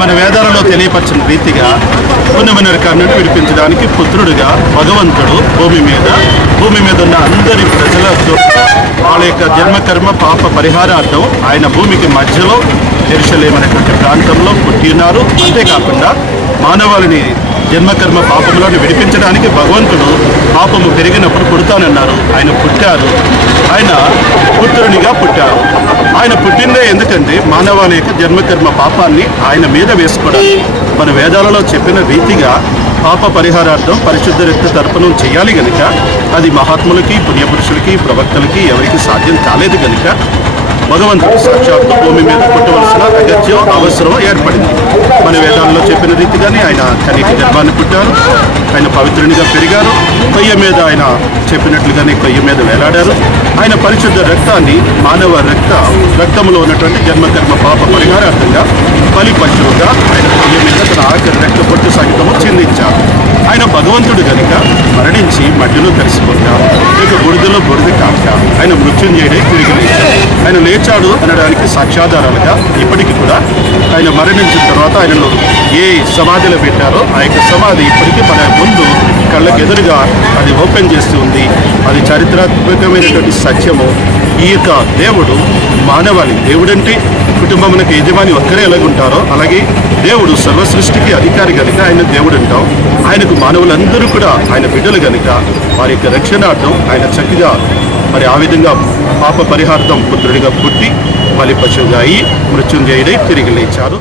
మన వేదాలలో తెలియపరిచిన రీతిగా పుణ్యమైన నరకాన్ని నుండి విడిపించడానికి పుత్రుడిగా భగవంతుడు భూమి మీద ఉన్న అందరి ప్రజలతో వాళ్ళ యొక్క జన్మకర్మ పాప పరిహారార్థం ఆయన భూమికి మధ్యలో యెరూషలేము అనేటువంటి ప్రాంతంలో పుట్టి ఉన్నారు. అంతేకాకుండా మానవాళిని జన్మకర్మ పాపములను విడిపించడానికి భగవంతుడు పాపము పెరిగినప్పుడు పుడతానన్నారు. ఆయన పుట్టారు, ఆయన పుత్రునిగా పుట్టారు. ఆయన పుట్టిందే ఎందుకంటే మానవాళి యొక్క జన్మకర్మ పాపాన్ని ఆయన మీద వేసుకోవడానికి మన వేదాలలో చెప్పిన రీతిగా పాప పరిహారార్థం పరిశుద్ధ రక్త తర్పణం చేయాలి కనుక అది మహాత్ములకి పుణ్యపురుషులకి ప్రవక్తలకి ఎవరికి సాధ్యం కాలేదు కనుక భగవంతుడు సాక్షాత్తు భూమి మీద పుట్టవలసిన అగత్యం అవసరం ఏర్పడింది. మన వేదాల్లో చెప్పిన రీతిగానే ఆయన కనీక గర్భాన్ని పుట్టారు, ఆయన పవిత్రునిగా పెరిగారు, కొయ్య మీద ఆయన చెప్పినట్లుగానే కొయ్య మీద వేలాడారు. ఆయన పరిశుద్ధ రక్తాన్ని మానవ రక్తంలో ఉన్నటువంటి జన్మకర్మ పాప పరిహారార్థంగా బలి పశువుగా ఆయన కొయ్య మీద తన ఆఖరి రక్త పొట్టు సహితము చెందించారు. ఆయన భగవంతుడు కనుక మరణించి మట్టిలో కలిసిపోతారు, ఇక బుడిదలో బుడిద కాక ఆయన మృత్యుంజయుడై తిరిగి లేచాడు. ఆయన లేచాడు అనడానికి సాక్ష్యాధారాలుగా ఇప్పటికీ కూడా ఆయన మరణించిన తర్వాత ఆయనను ఏ సమాధిలో పెట్టారో ఆ యొక్క సమాధి ఇప్పటికీ మన ముందు కళ్ళకి ఎదురుగా అది ఓపెన్ చేస్తూ ఉంది. అది చారిత్రాత్మకమైనటువంటి సత్యము. ఈ యొక్క దేవుడు మానవాళి దేవుడంటే కుటుంబమునకు యజమాని ఒక్కరే ఎలాగుంటారో అలాగే దేవుడు సర్వ సృష్టికి అధికారి కనుక ఆయన దేవుడు అంటాం. ఆయనకు మానవులందరూ కూడా ఆయన బిడ్డలు కనుక వారి యొక్క రక్షణార్థం ఆయన చక్కగా మరి ఆ విధంగా పాప పరిహార్థం పుత్రుడిగా పుట్టి బలి పశువుగా అయి మృత్యుంజయుడై తిరిగి లేచారు.